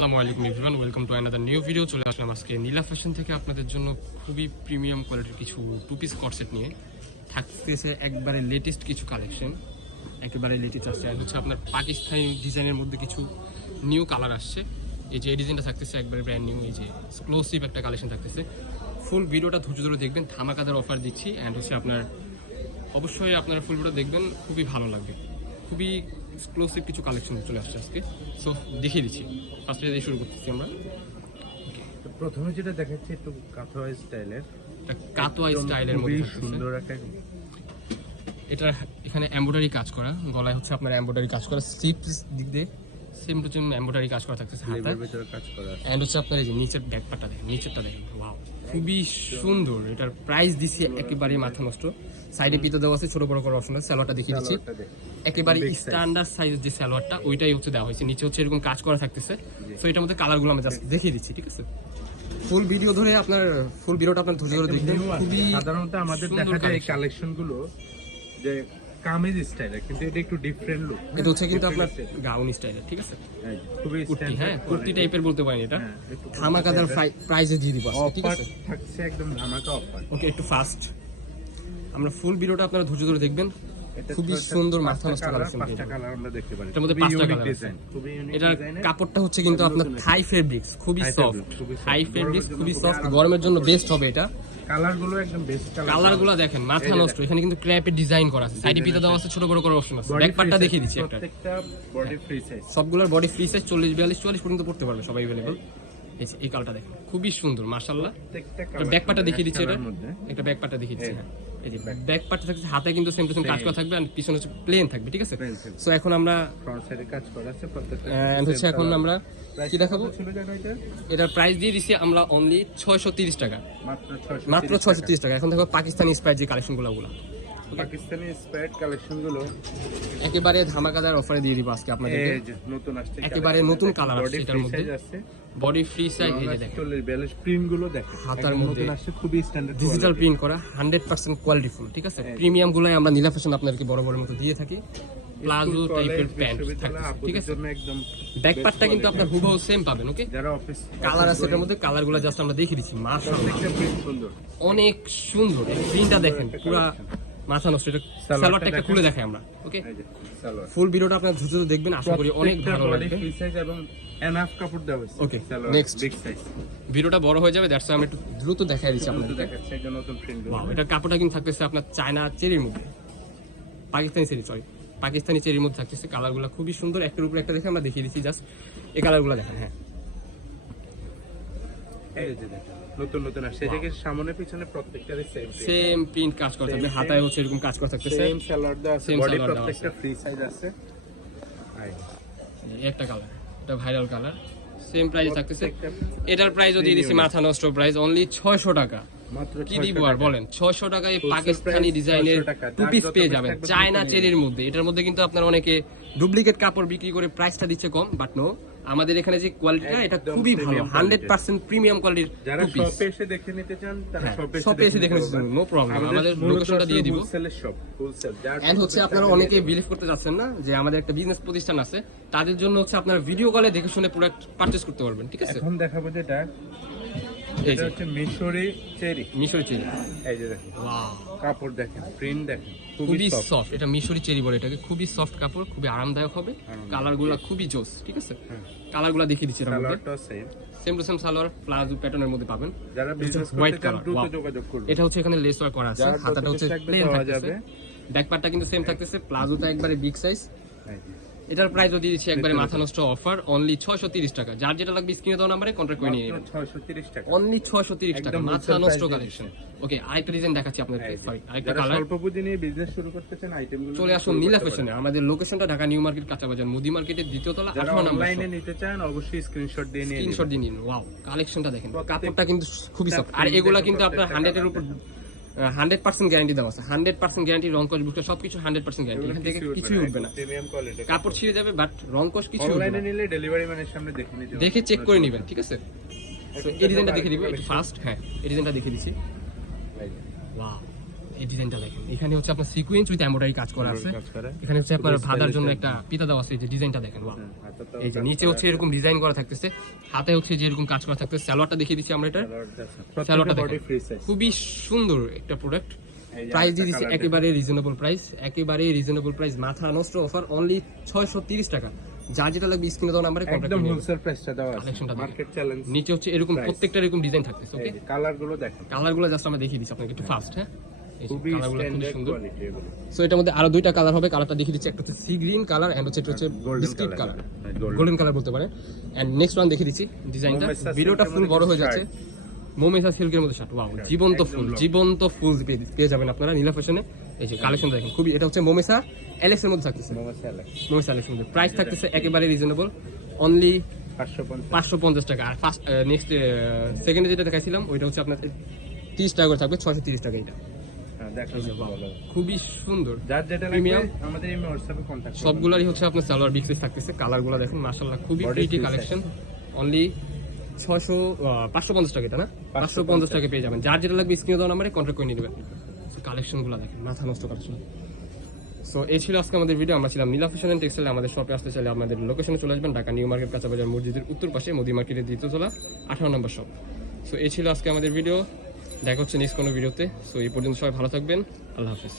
আসসালামু আলাইকুম everyone, welcome to another new video. চলে আসলাম আজকে নীলা ফ্যাশন থেকে আপনাদের জন্য খুবই প্রিমিয়াম কোয়ালিটির কিছু টু পিস কটসেট নিয়ে। থাকতেছে একবারে লেটেস্ট কিছু কালেকশন, একেবারে লেটেস্ট আসছে। আর হচ্ছে আপনার পাকিস্তানি ডিজাইনের মধ্যে কিছু নিউ কালার আসছে। এই যে এই ডিজাইনটা থাকতেছে একবারে ব্র্যান্ড নিউ, এই যে এক্সক্লুসিভ একটা কালেকশন থাকতেছে। ফুল ভিডিওটা ধৈর্য ধরে দেখবেন, ধামাকাদার অফার দিচ্ছি। অ্যান্ড হচ্ছে আপনার অবশ্যই আপনারা ফুল ভিডিও দেখবেন, খুবই ভালো লাগবে। খুবই এক্সক্লুসিভ কিছু কালেকশন চলে আসছে আজকে, সো দেখিয়ে দিচ্ছি। ফার্স্টে দিয়ে শুরু করতেছি আমরা। প্রথমে যেটা দেখাচ্ছি একটু কাথোয়া স্টাইলের, কাতোয়া স্টাইলের মধ্যে সুন্দর একটা, এটা এখানে এমব্রয়ডারি কাজ করা, গলায় হচ্ছে আপনার এমব্রয়ডারি কাজ করা, স্লিপস দিক দিয়ে সেম টু সেম এমব্রয়ডারি কাজ করা থাকতেছে হাতার ভিতরে কাজ করা। এন্ড হচ্ছে আপনার এই যে নিচের ব্যাকপার্টটা দেখেন, নিচেরটা দেখেন, ওয়াও খুবই সুন্দর। এটার প্রাইস দিছি একেবারে মাথা নষ্ট। সাইডে পিতো দেওয়া আছে, ছোট বড় করার অপশন আছে। সালোয়ারটা দেখিয়ে দিচ্ছি, একেবারে স্ট্যান্ডার্ড সাইজের যে সালোয়ারটা ওইটাই হচ্ছে দেওয়া হয়েছে। নিচে হচ্ছে এরকম কাজ করা থাকতেছে। সো এটার মধ্যে কালারগুলো আমি জাস্ট দেখিয়ে দিচ্ছি, ঠিক আছে? ফুল ভিডিও ধরে আপনার ফুল ভিডিওটা আপনার ধৈর্য ধরে দেখবেন। খুবই সাধারণত আমাদের দেখা যায় এই কালেকশন গুলো যে কামিজ স্টাইলের, কিন্তু এটা একটু ডিফারেন্ট লুক। এটা হচ্ছে কিন্তু আপনার গাউন স্টাইলের, ঠিক আছে? খুবই কুর্তি, হ্যাঁ কুর্তি টাইপের বলতে পারেন। এটা ধামাকাদার প্রাইসে দিয়ে দিব আজকে, ঠিক আছে? থাকছে একদম ধামাকা অফার। ওকে, একটু ফাস্ট আমরা ফুল ভিডিওটা আপনারা ধৈর্য ধরে দেখবেন। খুবই সুন্দর মাথা নষ্ট কালেকশন। পাঁচটা কালার আমরা দেখতে পারি, এটার মধ্যে পাঁচটা কালার আছে। এটার কাপড়টা হচ্ছে কিন্তু আপনার থাই ফেব্রিক্স, খুবই সফট। থাই ফেব্রিক্স খুবই সফট, গরমের জন্য বেস্ট হবে এটা। কালারগুলো একদম বেস্ট কালারগুলো দেখেন, মাথা নষ্ট। এখানে কিন্তু ক্র্যাপের ডিজাইন করা আছে, সাইডে পিতা দেওয়া আছে, ছোট বড় করার অপশন আছে। ব্যাক পার্টটা দেখিয়ে দিচ্ছি একটা। প্রত্যেকটা বডি ফ্রি সাইজ, সবগুলোর বডি ফ্রি সাইজ 40, 42, 44 পর্যন্ত পড়তে পারবে, সবাই अवेलेबल। এই কালারটা দেখেন, খুবই সুন্দর মাশাআল্লাহ। ব্যাক পার্টটা দেখিয়ে দিচ্ছি, এটা ব্যাক পার্টটা দেখিয়ে দিচ্ছি। এই যে ব্যাক পার্টটা থাকছে, হাতে কিন্তু সেম টু সেম কাজ করা থাকবে, আর পিছনে হচ্ছে প্লেন থাকবে, ঠিক আছে? সো এখন আমরা ফ্রন্ট সাইডে কাজ করা আছে প্রত্যেকটা। এন্ড হচ্ছে এখন আমরা কি দেখাবো, এটার প্রাইস দিয়ে দিছি আমরা অনলি 630 টাকা, মাত্র 630 টাকা। এখন দেখো পাকিস্তানি ইন্সপায়ার্ড যে কালেকশনগুলো, পাকিস্তানি ইন্সপায়ার্ড কালেকশনগুলো একেবারে ধামাকাদার অফারে দিয়ে দিব আজকে আপনাদেরকে। নতুন আসছে, একেবারে নতুন কালার আসছে এটার মধ্যে, বডি ফ্রি সাইজ। এই যে দেখেন 40-42 প্রিন্ট গুলো দেখেন, হাতার মধ্যে নতুন আসছে, খুবই স্ট্যান্ডার্ড ডিজিটাল প্রিন্ট করা, 100% কোয়ালিটি ফুল, ঠিক আছে? প্রিমিয়াম গুলাই আমরা নীলা ফ্যাশন আপনাদেরকে বড় বড় মতো দিয়ে থাকি। প্লাজো টাইপের প্যান্ট থাকছে, ঠিক আছে? একদম ব্যাক পার্টটা কিন্তু আপনার হুবহু সেম পাবেন। ওকে, যারা অফিস কালার আছে এটার মধ্যে, কালারগুলো জাস্ট আমরা দেখিয়ে দিচ্ছি। মাশাআল্লাহ সুন্দর, অনেক সুন্দর। এই প্রিন্টটা দেখেন, পুরো মাথা নষ্ট। এটা সালোয়ারটা একটা খুলে দেখাই আমরা। ওকে, ফুল ভিডিওটা আপনারা ধৈর্য ধরে দেখবেন, আশা করি অনেক ভালো লাগবে। ফ্রি সাইজ এবং এনাফ কাপড় দেওয়া হয়েছে। ওকে, নেক্সট বিগ সাইজ। ভিডিওটা বড় হয়ে যাবে, দ্যাটস আমরা একটু দ্রুত দেখাই দিচ্ছি আপনাদের। দেখাচ্ছে একটা নতুন প্রিন্ট গুলো। ওয়াও, এটার কাপড়টা কিন্তু থাকতেছে আপনার চায়না চেরির মধ্যে, পাকিস্তানি চেরির মধ্যে থাকতেছে। কালারগুলো খুবই সুন্দর, একটার উপরে একটা দেখে আমরা দেখিয়ে দিচ্ছি। জাস্ট এই কালারগুলো দেখেন। হ্যাঁ, এই যে দেখেন নতুন নতুন আসছে, এটাকে সামনে পিছনে প্রত্যেকটারই সেম প্রিন্ট কাজ করা থাকবে, হাতায় হচ্ছে এরকম কাজ করা থাকতেছে। সেম সালোয়ার দেওয়া আছে, বডি প্রত্যেকটা ফ্রি সাইজ আছে। এই একটা কালার, এটা ভাইরাল কালার, সেম প্রাইস থাকতেছে। এটার প্রাইসও দিয়ে দিছি মাথা নষ্ট প্রাইস, অনলি 600 টাকা। মাত্র কি দিব আর বলেন, 600 টাকায় পাকিস্তানি ডিজাইনের টু পিস পেয়ে যাবেন চায়না চেরির মধ্যে। এটার মধ্যে কিন্তু আপনার অনেকে ডুপ্লিকেট কাপড় বিক্রি করে প্রাইসটা দিচ্ছে কম, বাট নো, আমাদের এখানে যে কোয়ালিটিটা এটা খুবই ভালো, 100% প্রিমিয়াম কোয়ালিটির যারা টু পিস। শপে এসে দেখে নিতে চান তারা শপে এসে দেখে নিতে, নো প্রবলেম। আমাদের লোকেশনটা দিয়ে দিব। হোলসেলের শপ, হোলসেল। এন্ড হচ্ছে আপনারা অনেকে বিলিভ করতে যাচ্ছেন না যে আমাদের একটা বিজনেস প্রতিষ্ঠান আছে, তাদের জন্য হচ্ছে আপনারা ভিডিও কলে দেখে শুনে প্রোডাক্ট পারচেজ করতে পারবেন, ঠিক আছে? এখন দেখাবো যেটা, এটা হচ্ছে মিশরি চেরি। মিশরি চেরি, এই যে দেখেন, ওয়াও, কাপড় দেখেন, প্রিন্ট দেখেন, খুবই সফট। এটা মিশরি চেরি বলে এটাকে, খুবই সফট কাপড়, খুবই আরামদায়ক হবে। কালারগুলো খুবই জোস, ঠিক আছে? কালারগুলো দেখিয়ে দিচ্ছি। এর মধ্যে সালোয়ারটা same to same salwar, palazzo প্যাটার্নের মধ্যে পাবেন। যারা বিজনেস হোয়াইট করতে চান কালার, দ্রুত যোগাযোগ করুন। এটা হচ্ছে এখানে লেস ওয়ার্ক করা আছে, হাতাটা হচ্ছে প্লেন থাকতেছে, ব্যাক পার্টটা কিন্তু সেম থাকতেছে, প্লাজোটা একবারে বিগ সাইজ। এটার প্রাইস দিয়ে দিচ্ছি একবারে মাথা নষ্ট অফার, অনলি 630 টাকা। যার যেটা লাগবে স্ক্রিনে দেওয়া নম্বরে কন্টাক্ট করে নিয়ে নেবেন। 630 টাকা, অনলি 630 টাকা, মাথা নষ্ট কালেকশন। ওকে, আরেকটা ডিজাইন দেখাচ্ছি আপনাদের, সরি আরেকটা কালার। অল্প পুঁজি নিয়ে বিজনেস শুরু করতে চান, আইটেমগুলো চলে আসুন নীলা ফ্যাশনে। আমাদের লোকেশনটা ঢাকা নিউ মার্কেট কাঁচা বাজার, মুদি মার্কেটের দ্বিতীয় তলা, 18 নম্বর। অনলাইনে নিতে চান অবশ্যই স্ক্রিনশট দিয়ে নিন, স্ক্রিনশট দিয়ে নিন। ওয়াও, কালেকশনটা দেখেন, কাপড়টা কিন্তু খুবই সফট। আর এগুলা কিন্তু আপনার 100 এর উপর 100% গ্যারান্টি দেওয়া আছে, 100% গ্যারান্টি, রংকশ বুকটা সবকিছু 100% গ্যারান্টি। এখান থেকে কিছুই উঠবে না, প্রিমিয়াম কোয়ালিটি। কাপড় ছিঁড়ে যাবে বাট রংকশ কিছু উঠবে অনলাইনে না। নিলে ডেলিভারি ম্যানের সামনে দেখে নিতে, দেখে চেক করে নেবেন, ঠিক আছে? এই ডিজাইনটা দেখে দিব একটু ফাস্ট। হ্যাঁ, এই ডিজাইনটা দেখে দিচ্ছি। ওয়াও, এই ডিজাইনটা দেখেন, এখানে হচ্ছে আপনার সিকোয়েন্স উইথ এমব্রয়ডারি কাজ করা আছে। কাজ করে। এখানে হচ্ছে আপনার খুবই ভাদার জন্য stylish একটা পিতা দেওয়া আছে, এই যে ডিজাইনটা দেখেন, ওয়াও। হাতে এই যে নিচে হচ্ছে এরকম ডিজাইন করা থাকতেছে, হাতে হচ্ছে যে এরকম কাজ করা থাকতেছে। সালোয়ারটা দেখিয়ে দিচ্ছি আমরা, এটা সালোয়ারটা বডি দেখেন, ফ্রি সাইজ। খুবই সুন্দর একটা প্রোডাক্ট। এই যে প্রাইস দিয়ে আরেকটা দিচ্ছি colour একেবারে রিজনেবল প্রাইস, একেবারে রিজনেবল প্রাইস, মাথা নষ্ট অফার, অনলি 630 টাকা। যার যেটা লাগবে স্ক্রিনে দেওয়া নাম্বারে কন্টাক্ট একদম করুন। হোলসেল প্রাইসটা দেওয়া আছে, কালেকশনটা দেখেন। Market challenge. নিচে হচ্ছে এরকম price। প্রত্যেকটা এরকম ডিজাইন থাকতেছে, ওকে। এই কালার গুলো দেখেন, কালারগুলো জাস্ট আমরা দেখিয়ে দিচ্ছি আপনাকে একটু ফাস্ট, হ্যাঁ। এই যে খুবই কালারগুলো খুবই স্ট্যান্ডার্ড সুন্দর। কোয়ালিটি এগুলো। সো এটার মধ্যে আরো দুইটা কালার হবে, কালারটা দেখিয়ে দিচ্ছি। একটা হচ্ছে সি গ্রিন কালার এন্ড হচ্ছে এটা হচ্ছে Golden বিস্কিট colour। কালার, হ্যাঁ, golden। গোল্ডেন কালার বলতে পারেন। এন্ড নেক্সট ওয়ান দেখিয়ে দিচ্ছি ডিজাইনটা। মোমেসা ভিডিওটা silk-এর ফুল মধ্যে বড় হয়ে কিছু যাচ্ছে। মোমেসা সিল্কের মধ্যে শার্ট, ওয়াও, জীবন্ত একদম ফুল, long। জীবন্ত ফুল পেয়ে যাবেন আপনারা নীলা ফ্যাশনে। এই যে কালেকশন দেখেন, খুবই, এটা হচ্ছে মোমেসা এলএক্স এর মধ্যে থাকতেছে, মোমেসা এলএক্স এর মধ্যে প্রাইস থাকতেছে একেবারে রিজনেবল, অনলি 550। 550 টাকা। আর ফার্স্ট নেক্সট সেকেন্ডে যেটা দেখাইছিলাম ওইটা হচ্ছে আপনার 30 টাকা করে থাকবে, 630 টাকা এটা। হ্যাঁ, দেখেন এই যে, wow, ভালো। খুবই সুন্দর। যার যেটা লাগবে Premium। আমাদের এই হোয়াটসঅ্যাপে কন্টাক্ট করুন। সবগুলারই হচ্ছে আপনার সালোয়ার বিগ সাইজ থাকতেছে। কালারগুলো দেখুন মাশাআল্লাহ, খুবই Body pretty free collection. Only 550 টাকা, এটা না, 550 টাকা পেয়ে যাবেন। যার যেটা লাগবে স্ক্রিনে দেওয়া নাম্বারে কন্ট্যাক্ট করে নিয়ে নেবেন। কালেকশনগুলো দেখেন, মাথা নষ্ট কালেকশন। সো এই ছিল আজকে আমাদের ভিডিও। আমরা ছিলাম নীলা ফ্যাশন এন্ড টেক্সটাইল। আমাদের শপে আসতে চাইলে আমাদের লোকেশনে চলে আসবেন, ঢাকা নিউ মার্কেট কাঁচাবাজার মসজিদের উত্তর পাশে, মোদি মার্কেটের দ্বিতীয় তলা, 18 নম্বর শপ। সো এই ছিল আজকে আমাদের ভিডিও, দেখা হচ্ছে নেক্সট কোনো ভিডিওতে। সো এই পর্যন্ত সবাই ভালো থাকবেন, আল্লাহ হাফেজ।